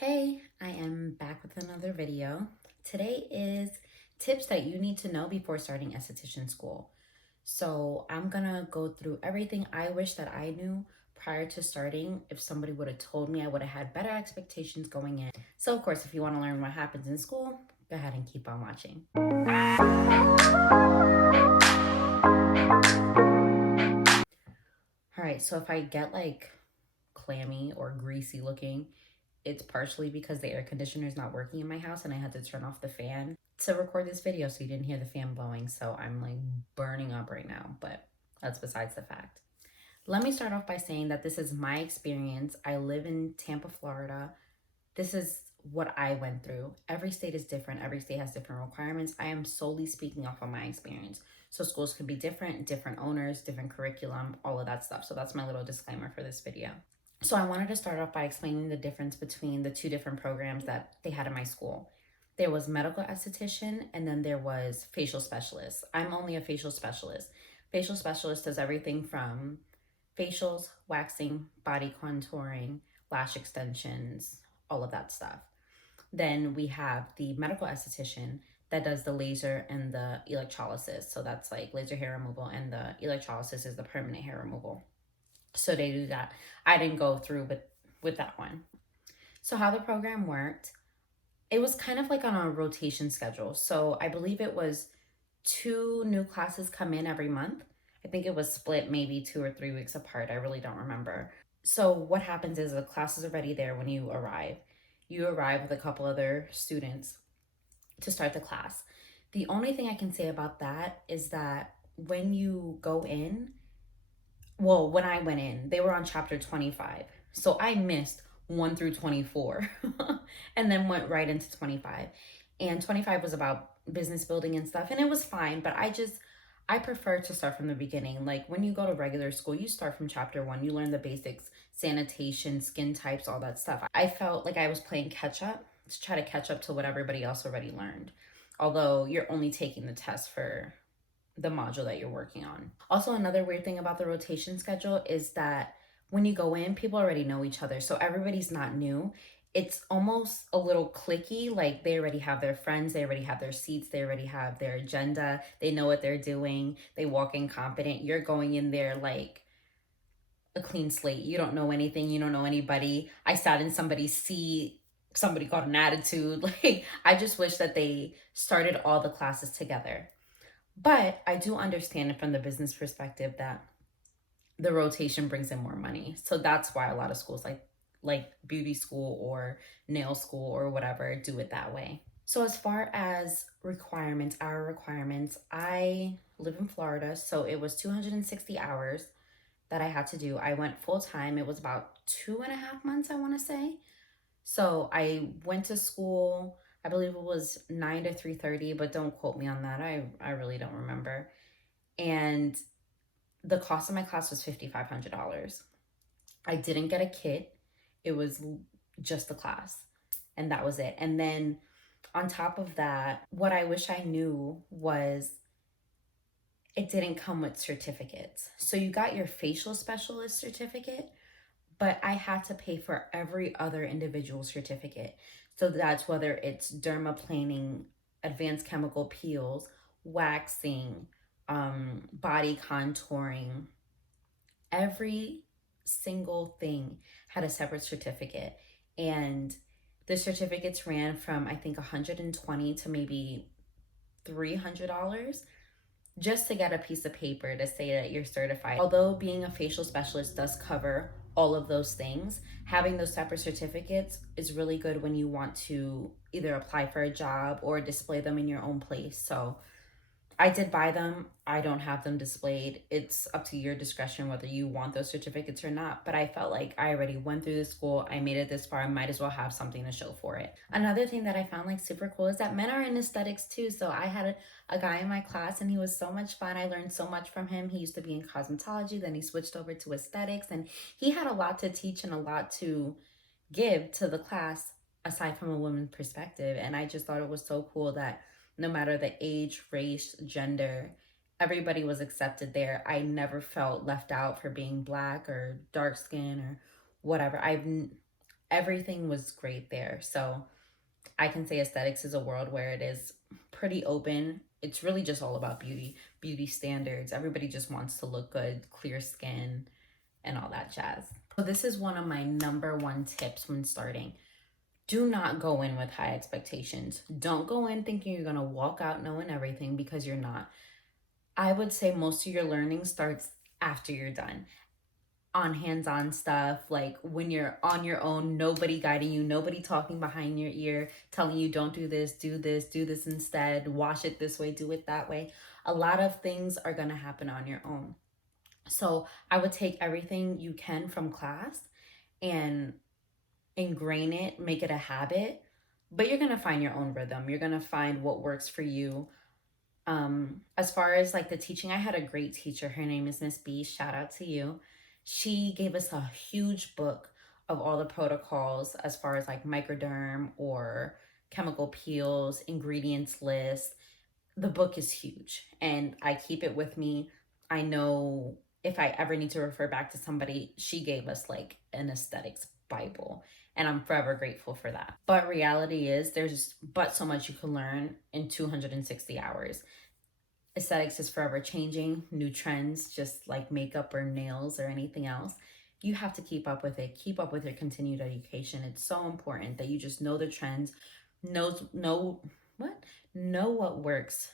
Hey, I am back with another video. Today is tips that you need to know before starting esthetician school. So I'm gonna go through everything I wish that I knew prior to starting. If somebody would have told me, I would have had better expectations going in. So of course, if you want to learn what happens in school, go ahead and keep on watching. All right, so if I get like clammy or greasy looking, it's partially because the air conditioner is not working in my house and I had to turn off the fan to record this video so you didn't hear the fan blowing. So I'm like burning up right now, but that's besides the fact. Let me start off by saying that this is my experience. I live in Tampa, Florida. This is what I went through. Every state is different. Every state has different requirements. I am solely speaking off of my experience. So schools can be different, different owners, different curriculum, all of that stuff. So that's my little disclaimer for this video. So I wanted to start off by explaining the difference between the two different programs that they had in my school. There was medical esthetician and then there was facial specialist. I'm only a facial specialist. Facial specialist does everything from facials, waxing, body contouring, lash extensions, all of that stuff. Then we have the medical esthetician that does the laser and the electrolysis. So that's like laser hair removal, and the electrolysis is the permanent hair removal. So they do that. I didn't go through with that one. So how the program worked, it was kind of like on a rotation schedule. So I believe it was 2 new classes come in every month. I think it was split maybe 2 or 3 weeks apart. I really don't remember. So what happens is the class is already there when you arrive. You arrive with a couple other students to start the class. The only thing I can say about that is that when you go in, well, when I went in, they were on chapter 25. So I missed 1 through 24 and then went right into 25. And 25 was about business building and stuff. And it was fine, but I prefer to start from the beginning. Like when you go to regular school, you start from chapter 1. You learn the basics, sanitation, skin types, all that stuff. I felt like I was playing catch up to try to catch up to what everybody else already learned. Although you're only taking the test for the module that you're working on. Also, another weird thing about the rotation schedule is that when you go in, people already know each other. So everybody's not new. It's almost a little cliquey. Like they already have their friends, they already have their seats, they already have their agenda, they know what they're doing, they walk in competent. You're going in there like a clean slate. You don't know anything, you don't know anybody. I sat in somebody's seat, somebody got an attitude. Like I just wish that they started all the classes together. But I do understand it from the business perspective that the rotation brings in more money. So that's why a lot of schools like beauty school or nail school or whatever do it that way. So as far as requirements, our requirements, I live in Florida, so it was 260 hours that I had to do. I went full time. It was about 2.5 months, I want to say. So I went to school. I believe it was 9 to 3:30, but don't quote me on that. I really don't remember. And the cost of my class was $5,500. I didn't get a kit. It was just the class, and that was it. And then on top of that, what I wish I knew was it didn't come with certificates. So you got your facial specialist certificate, but I had to pay for every other individual certificate. So that's whether it's dermaplaning, advanced chemical peels, waxing, body contouring. Every single thing had a separate certificate. And the certificates ran from, I think, $120 to maybe $300 just to get a piece of paper to say that you're certified. Although being a facial specialist does cover all of those things, having those separate certificates is really good when you want to either apply for a job or display them in your own place. So I did buy them. I don't have them displayed. It's up to your discretion whether you want those certificates or not. But I felt like I already went through the school. I made it this far. I might as well have something to show for it. Another thing that I found like super cool is that men are in aesthetics too. So I had a guy in my class and he was so much fun. I learned so much from him. He used to be in cosmetology. Then he switched over to aesthetics. And he had a lot to teach and a lot to give to the class aside from a woman's perspective. And I just thought it was so cool that no matter the age, race, gender, everybody was accepted there. I never felt left out for being black or dark skin or whatever. everything was great there. So I can say aesthetics is a world where it is pretty open. It's really just all about beauty standards. Everybody just wants to look good, clear skin, and all that jazz. So this is one of my number one tips when starting. Do not go in with high expectations. Don't go in thinking you're going to walk out knowing everything, because you're not. I would say most of your learning starts after you're done. On hands-on stuff, like when you're on your own, nobody guiding you, nobody talking behind your ear telling you don't do this, do this, do this instead, wash it this way, do it that way. A lot of things are going to happen on your own. So I would take everything you can from class and ingrain it, make it a habit, but you're going to find your own rhythm. You're going to find what works for you. As far as like the teaching, I had a great teacher. Her name is Miss B. Shout out to you. She gave us a huge book of all the protocols as far as like microderm or chemical peels, ingredients list. The book is huge and I keep it with me. I know if I ever need to refer back to somebody, she gave us like an aesthetics Bible, and I'm forever grateful for that. But reality is there's but so much you can learn in 260 hours. Aesthetics is forever changing, new trends, just like makeup or nails or anything else. You have to keep up with it, keep up with your continued education. It's so important that you just know the trends, know what works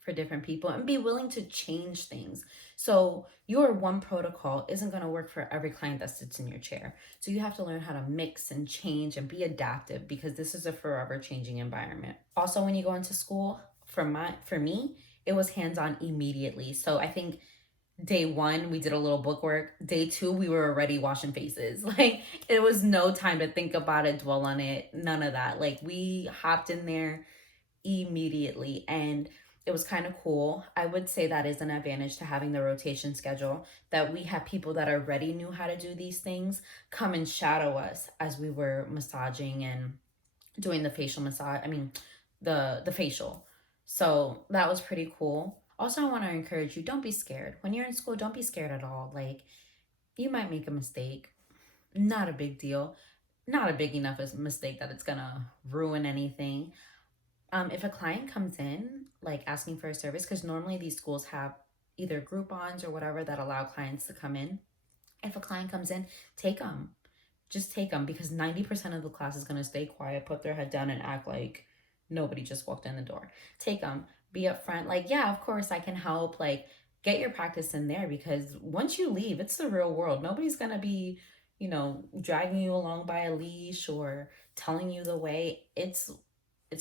for different people, and be willing to change things. So your one protocol isn't going to work for every client that sits in your chair. So you have to learn how to mix and change and be adaptive, because this is a forever changing environment. Also, when you go into school, for me, it was hands-on immediately. So I think day one, we did a little book work. Day two, we were already washing faces. Like, it was no time to think about it, dwell on it, none of that. Like, we hopped in there immediately, and it was kind of cool. I would say that is an advantage to having the rotation schedule, that we have people that already knew how to do these things come and shadow us as we were massaging and doing the facial massage. I mean, the facial. So that was pretty cool. Also, I want to encourage you, don't be scared. When you're in school, don't be scared at all. Like, you might make a mistake. Not a big deal. Not a big enough mistake that it's gonna ruin anything. If a client comes in like asking for a service, because normally these schools have either Groupons or whatever that allow clients to come in. If a client comes in, take them. Just take them, because 90% of the class is going to stay quiet, put their head down, and act like nobody just walked in the door. Take them. Be upfront. Like, yeah, of course I can help. Like, get your practice in there, because once you leave, it's the real world. Nobody's going to be, dragging you along by a leash or telling you the way. It's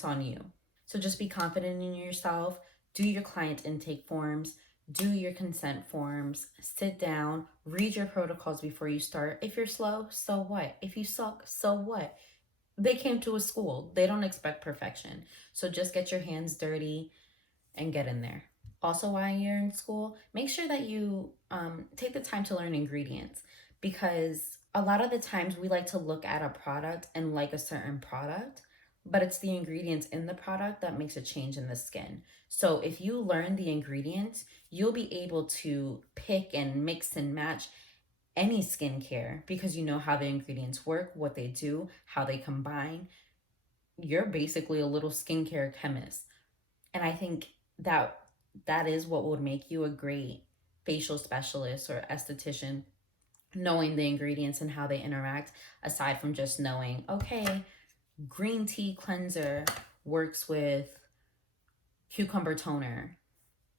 on you. So just be confident in yourself. Do your client intake forms. Do your consent forms. Sit down. Read your protocols before you start. If you're slow, so what? If you suck, so what? They came to a school. They don't expect perfection. So just get your hands dirty and get in there. Also, while you're in school, make sure that you take the time to learn ingredients, because a lot of the times we like to look at a product and like a certain product, but it's the ingredients in the product that makes a change in the skin. So if you learn the ingredients, you'll be able to pick and mix and match any skincare, because you know how the ingredients work, what they do, how they combine. You're basically a little skincare chemist. And I think that is what would make you a great facial specialist or esthetician, knowing the ingredients and how they interact, aside from just knowing, okay, green tea cleanser works with cucumber toner.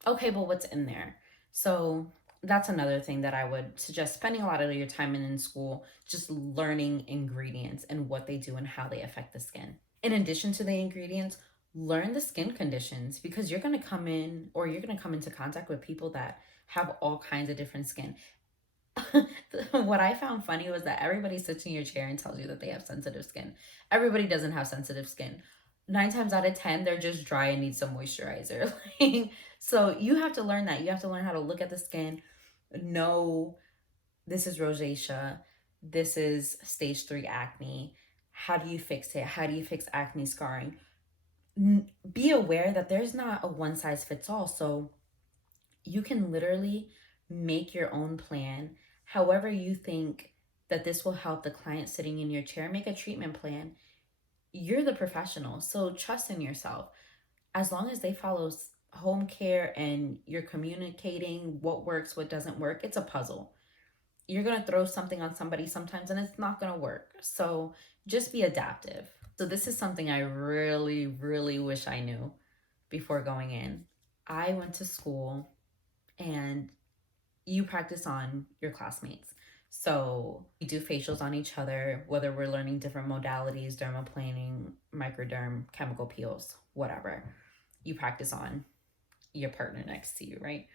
Okay, but what's in there? So that's another thing that I would suggest spending a lot of your time in school, just learning ingredients and what they do and how they affect the skin. In addition to the ingredients, learn the skin conditions, because you're going to come into contact with people that have all kinds of different skin. What I found funny was that everybody sits in your chair and tells you that they have sensitive skin. Everybody doesn't have sensitive skin. 9 times out of 10, they're just dry and need some moisturizer. So you have to learn that. You have to learn how to look at the skin, know this is rosacea, this is stage 3 acne. How do you fix it? How do you fix acne scarring? Be aware that there's not a one size fits all. So you can literally make your own plan however you think that this will help the client sitting in your chair make a treatment plan. You're the professional, so trust in yourself. As long as they follow home care and you're communicating what works, what doesn't work, it's a puzzle. You're going to throw something on somebody sometimes and it's not going to work. So just be adaptive. So this is something I really, really wish I knew before going in. I went to school and you practice on your classmates. So we do facials on each other, whether we're learning different modalities, dermaplaning, microderm, chemical peels, whatever. You practice on your partner next to you, right?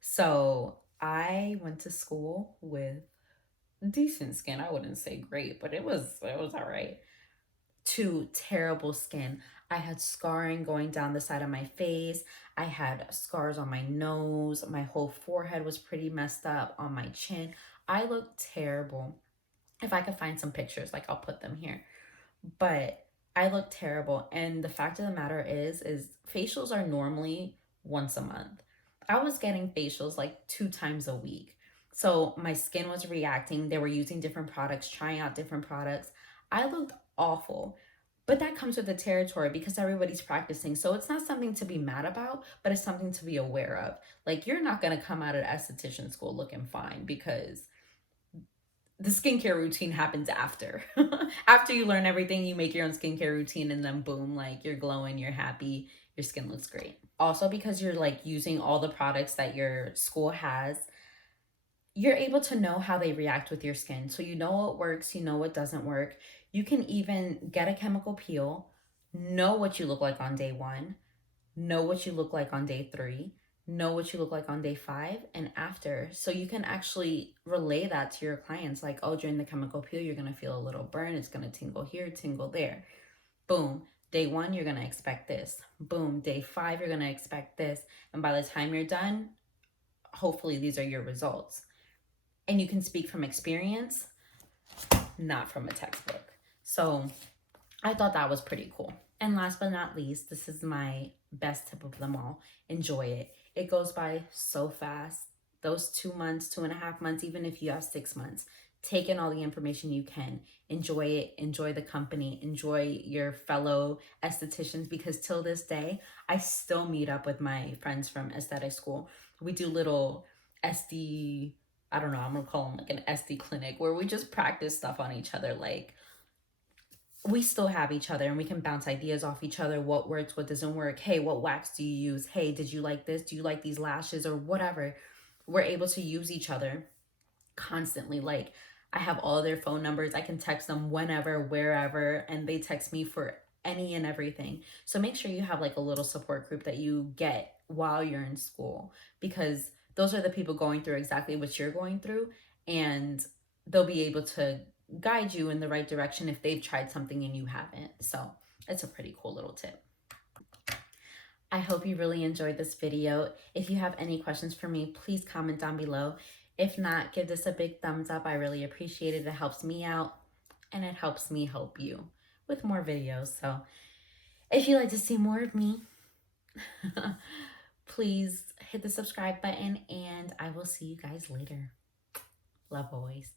So I went to school with decent skin. I wouldn't say great, but it was all right. To terrible skin. I had scarring going down the side of my face. I had scars on my nose. My whole forehead was pretty messed up, on my chin. I looked terrible. If I could find some pictures, like I'll put them here. But I look terrible. And the fact of the matter is facials are normally once a month. I was getting facials like 2 times a week. So my skin was reacting. They were using different products, trying out different products. I looked awful. But that comes with the territory because everybody's practicing. So it's not something to be mad about, but it's something to be aware of. Like, you're not going to come out of esthetician school looking fine because the skincare routine happens after. After you learn everything, you make your own skincare routine, and then boom, like, you're glowing, you're happy, your skin looks great. Also, because you're like using all the products that your school has, you're able to know how they react with your skin. So you know what works, you know what doesn't work. You can even get a chemical peel, know what you look like on day 1, know what you look like on day 3, know what you look like on day 5 and after. So you can actually relay that to your clients, like, oh, during the chemical peel, you're going to feel a little burn. It's going to tingle here, tingle there. Boom. Day 1, you're going to expect this. Boom. Day 5, you're going to expect this. And by the time you're done, hopefully these are your results. And you can speak from experience, not from a textbook. So I thought that was pretty cool. And last but not least, this is my best tip of them all. Enjoy it. It goes by so fast. Those 2 months, 2.5 months, even if you have 6 months, take in all the information you can. Enjoy it. Enjoy the company. Enjoy your fellow estheticians, because till this day, I still meet up with my friends from aesthetic school. We do little SD, I don't know, I'm going to call them like an SD clinic, where we just practice stuff on each other. Like, we still have each other and we can bounce ideas off each other. What works, what doesn't work. Hey, what wax do you use? Hey, did you like this? Do you like these lashes or whatever? We're able to use each other constantly. Like, I have all their phone numbers. I can text them whenever, wherever, and they text me for any and everything. So make sure you have like a little support group that you get while you're in school, because those are the people going through exactly what you're going through, and they'll be able to guide you in the right direction if they've tried something and you haven't. So it's a pretty cool little tip. I hope you really enjoyed this video. If you have any questions for me, please comment down below. If not, give this a big thumbs up. I really appreciate it. It helps me out and it helps me help you with more videos. So if you'd like to see more of me, please hit the subscribe button, and I will see you guys later. Love always.